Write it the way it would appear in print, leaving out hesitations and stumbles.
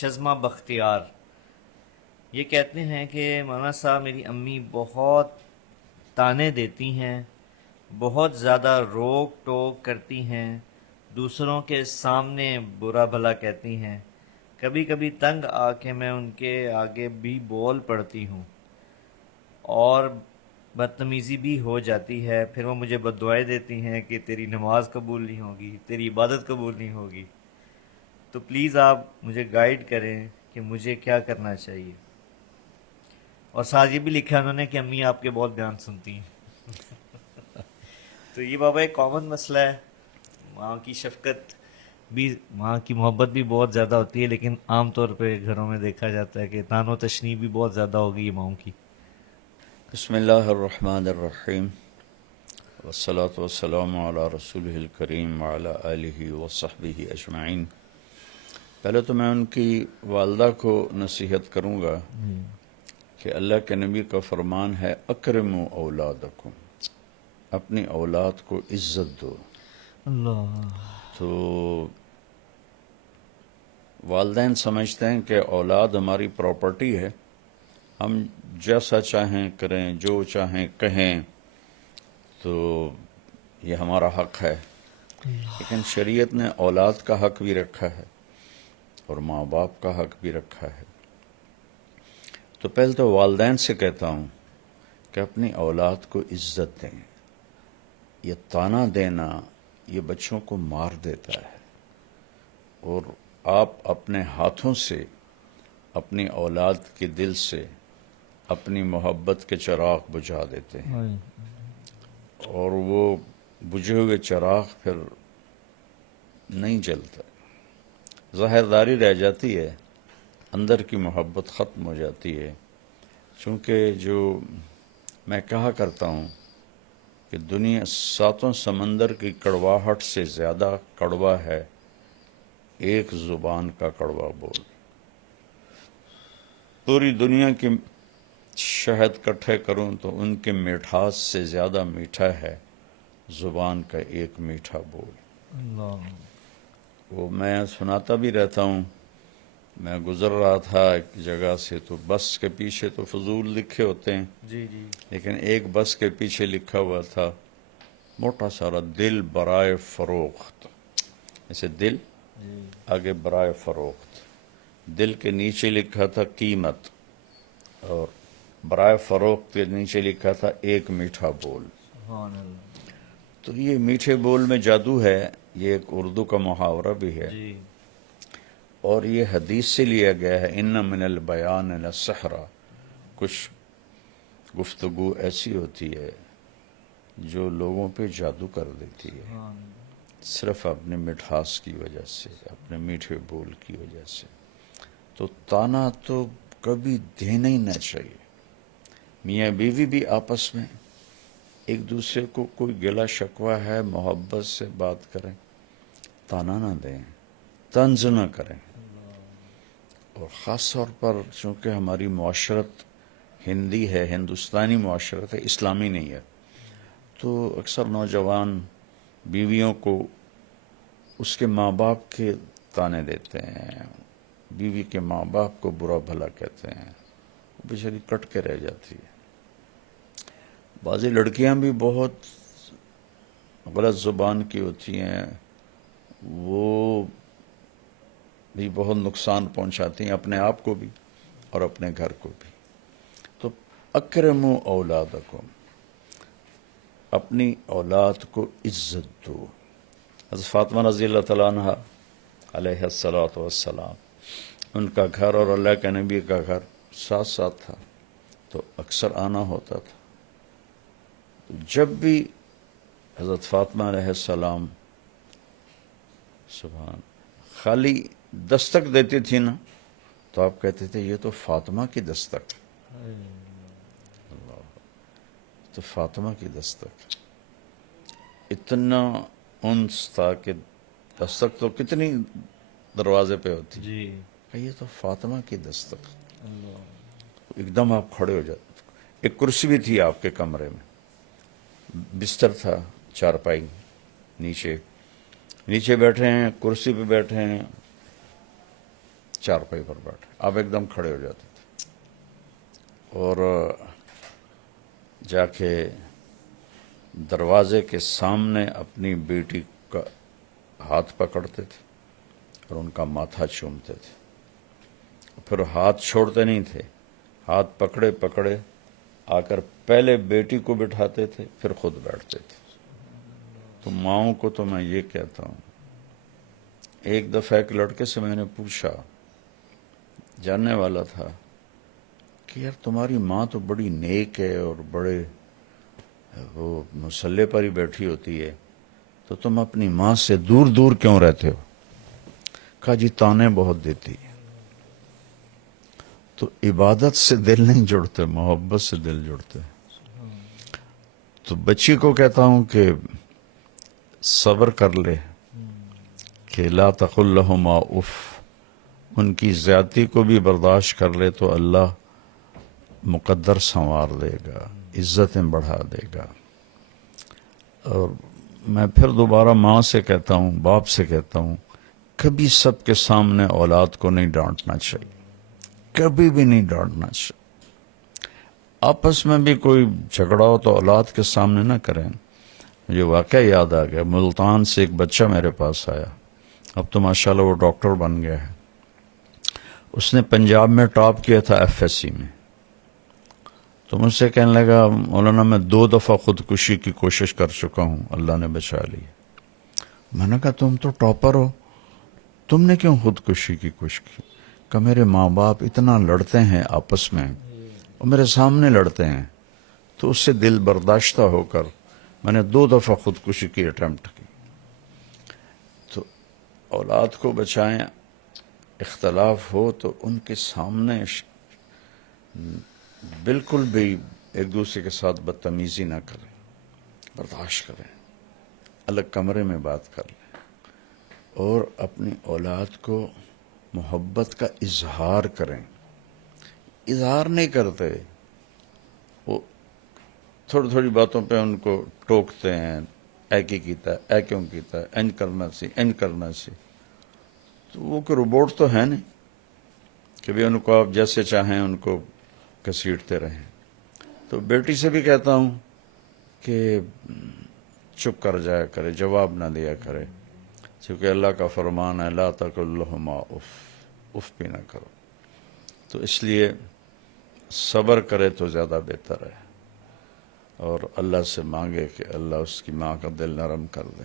شزمہ بختیار، یہ کہتے ہیں کہ مولانا صاحب میری امی بہت تانے دیتی ہیں، بہت زیادہ روک ٹوک کرتی ہیں، دوسروں کے سامنے برا بھلا کہتی ہیں، کبھی کبھی تنگ آ کے میں ان کے آگے بھی بول پڑتی ہوں اور بدتمیزی بھی ہو جاتی ہے، پھر وہ مجھے بد دعائیں دیتی ہیں کہ تیری نماز قبول نہیں ہوگی، تیری عبادت قبول نہیں ہوگی۔ تو پلیز آپ مجھے گائیڈ کریں کہ مجھے کیا کرنا چاہیے۔ اور ساتھ یہ بھی لکھا ہے انہوں نے کہ امی آپ کے بہت بیان سنتی ہیں۔ تو یہ بابا ایک کامن مسئلہ ہے، ماں کی شفقت بھی، ماں کی محبت بھی بہت زیادہ ہوتی ہے، لیکن عام طور پہ گھروں میں دیکھا جاتا ہے کہ تان و تشنیع بھی بہت زیادہ ہوگی ہے ماؤں کی۔ بسم اللہ الرحمن الرحیم والصلاة والسلام علی رسولہ الکریم وعلی آلہ وصحبہ اجمعین۔ پہلے تو میں ان کی والدہ کو نصیحت کروں گا کہ اللہ کے نبی کا فرمان ہے اکرموا اولادکم، اپنی اولاد کو عزت دو۔ اللہ تو والدین سمجھتے ہیں کہ اولاد ہماری پراپرٹی ہے، ہم جیسا چاہیں کریں، جو چاہیں کہیں، تو یہ ہمارا حق ہے۔ لیکن شریعت نے اولاد کا حق بھی رکھا ہے اور ماں باپ کا حق بھی رکھا ہے۔ تو پہلے تو والدین سے کہتا ہوں کہ اپنی اولاد کو عزت دیں۔ یہ طعنہ دینا یہ بچوں کو مار دیتا ہے، اور آپ اپنے ہاتھوں سے اپنی اولاد کے دل سے اپنی محبت کے چراغ بجھا دیتے ہیں، اور وہ بجھے ہوئے چراغ پھر نہیں جلتا، ظاہرداری رہ جاتی ہے، اندر کی محبت ختم ہو جاتی ہے۔ چونکہ جو میں کہا کرتا ہوں کہ دنیا ساتوں سمندر کی کڑواہٹ سے زیادہ کڑوا ہے ایک زبان کا کڑوا بول۔ پوری دنیا کی شہد کٹھے کروں تو ان کے مٹھاس سے زیادہ میٹھا ہے زبان کا ایک میٹھا بول۔ اللہ وہ میں سناتا بھی رہتا ہوں۔ میں گزر رہا تھا ایک جگہ سے، تو بس کے پیچھے تو فضول لکھے ہوتے ہیں، جی جی لیکن ایک بس کے پیچھے لکھا ہوا تھا موٹا سارا دل برائے فروخت، ایسے دل جی آگے برائے فروخت، دل کے نیچے لکھا تھا قیمت، اور برائے فروخت کے نیچے لکھا تھا ایک میٹھا بول۔ سبحان اللہ۔ تو یہ میٹھے بول میں جادو ہے، یہ ایک اردو کا محاورہ بھی ہے، جی اور یہ حدیث سے لیا گیا ہے، ان من البیان لسحرا۔ کچھ گفتگو ایسی ہوتی ہے جو لوگوں پہ جادو کر دیتی ہے، سبحان اللہ۔ صرف اپنے مٹھاس کی وجہ سے، اپنے میٹھے بول کی وجہ سے۔ تو طعنہ تو کبھی دینا ہی نہ چاہیے۔ میاں بیوی بھی آپس میں ایک دوسرے کو کوئی گلہ شکوہ ہے محبت سے بات کریں، طعنہ نہ دیں، طنز نہ کریں۔ اور خاص طور پر چونکہ ہماری معاشرت ہندی ہے، ہندوستانی معاشرت ہے، اسلامی نہیں ہے، تو اکثر نوجوان بیویوں کو اس کے ماں باپ کے طعنے دیتے ہیں، بیوی کے ماں باپ کو برا بھلا کہتے ہیں، وہ بیچاری کٹ کے رہ جاتی ہے۔ بعضی لڑکیاں بھی بہت غلط زبان کی ہوتی ہیں، وہ بھی بہت نقصان پہنچاتی ہیں اپنے آپ کو بھی اور اپنے گھر کو بھی۔ تو اکرموا اولادکم، اپنی اولاد کو عزت دو۔ حضرت فاطمہ رضی اللہ تعالیٰ عنہ علیہ الصلاۃ والسلام، ان کا گھر اور اللہ کے نبی کا گھر ساتھ ساتھ تھا، تو اکثر آنا ہوتا تھا۔ جب بھی حضرت فاطمہ علیہ السلام سبحان خالی دستک دیتی تھی نا، تو آپ کہتے تھے یہ تو فاطمہ کی دستک، تو فاطمہ کی دستک، اتنا انس تھا کہ دستک تو کتنی دروازے پہ ہوتی، جی کہ یہ تو فاطمہ کی دستک۔ اللہ ایک دم آپ کھڑے ہو جاتے۔ ایک کرسی بھی تھی آپ کے کمرے میں، بستر تھا، چارپائی، نیچے بیٹھے ہیں، کرسی پہ بیٹھے ہیں، چارپائی پر بیٹھے، آپ ایک دم کھڑے ہو جاتے تھے اور جا کے دروازے کے سامنے اپنی بیٹی کا ہاتھ پکڑتے تھے اور ان کا ماتھا چومتے تھے، پھر ہاتھ چھوڑتے نہیں تھے، ہاتھ پکڑے پکڑے آ کر پہلے بیٹی کو بٹھاتے تھے پھر خود بیٹھتے تھے۔ تو ماؤں کو تو میں یہ کہتا ہوں، ایک دفعہ ایک لڑکے سے میں نے پوچھا، جاننے والا تھا، کہ یار تمہاری ماں تو بڑی نیک ہے اور بڑے وہ مصلے پر ہی بیٹھی ہوتی ہے، تو تم اپنی ماں سے دور دور کیوں رہتے ہو؟ کہا جی تانے بہت دیتی ہے۔ تو عبادت سے دل نہیں جڑتے، محبت سے دل جڑتے۔ تو بچی کو کہتا ہوں کہ صبر کر لے، کہ لا تقل لہما اف، ان کی زیادتی کو بھی برداشت کر لے تو اللہ مقدر سنوار دے گا، عزتیں بڑھا دے گا۔ اور میں پھر دوبارہ ماں سے کہتا ہوں، باپ سے کہتا ہوں، کبھی سب کے سامنے اولاد کو نہیں ڈانٹنا چاہیے، کبھی بھی نہیں ڈانٹنا چاہیے۔ آپس میں بھی کوئی جھگڑا ہو تو اولاد کے سامنے نہ کریں۔ مجھے واقعہ یاد آ گیا، ملتان سے ایک بچہ میرے پاس آیا، اب تو ماشاءاللہ وہ ڈاکٹر بن گیا ہے۔ اس نے پنجاب میں ٹاپ کیا تھا FSC میں۔ تو مجھ سے کہنے لگا، مولانا میں 2 دفعہ خودکشی کی کوشش کر چکا ہوں، اللہ نے بچا لی۔ میں نے کہا تم تو ٹاپر ہو، تم نے کیوں خودکشی کی کوشش کی؟ کہ میرے ماں باپ اتنا لڑتے ہیں آپس میں اور میرے سامنے لڑتے ہیں، تو اس سے دل برداشتہ ہو کر میں نے 2 دفعہ خودکشی کی اٹیمپٹ کی۔ تو اولاد کو بچائیں، اختلاف ہو تو ان کے سامنے بالکل بھی ایک دوسرے کے ساتھ بدتمیزی نہ کریں، برداشت کریں، الگ کمرے میں بات کر لیں، اور اپنی اولاد کو محبت کا اظہار کریں۔ اظہار نہیں کرتے، وہ تھوڑی تھوڑی باتوں پہ ان کو ٹوکتے ہیں، اے کی کیتا ہے، اے کیوں کیتا ہے، انج کرنا سی، انج کرنا سی۔ تو وہ کہ روبوٹ تو ہے نہیں کہ بھی ان کو آپ جیسے چاہیں ان کو گھسیٹتے رہیں۔ تو بیٹی سے بھی کہتا ہوں کہ چپ کر جایا کرے، جواب نہ دیا کرے، کیونکہ اللہ کا فرمان ہے لا تقل لہما اف، اف بھی نہ کرو۔ تو اس لیے صبر کرے تو زیادہ بہتر ہے، اور اللہ سے مانگے کہ اللہ اس کی ماں کا دل نرم کر دے۔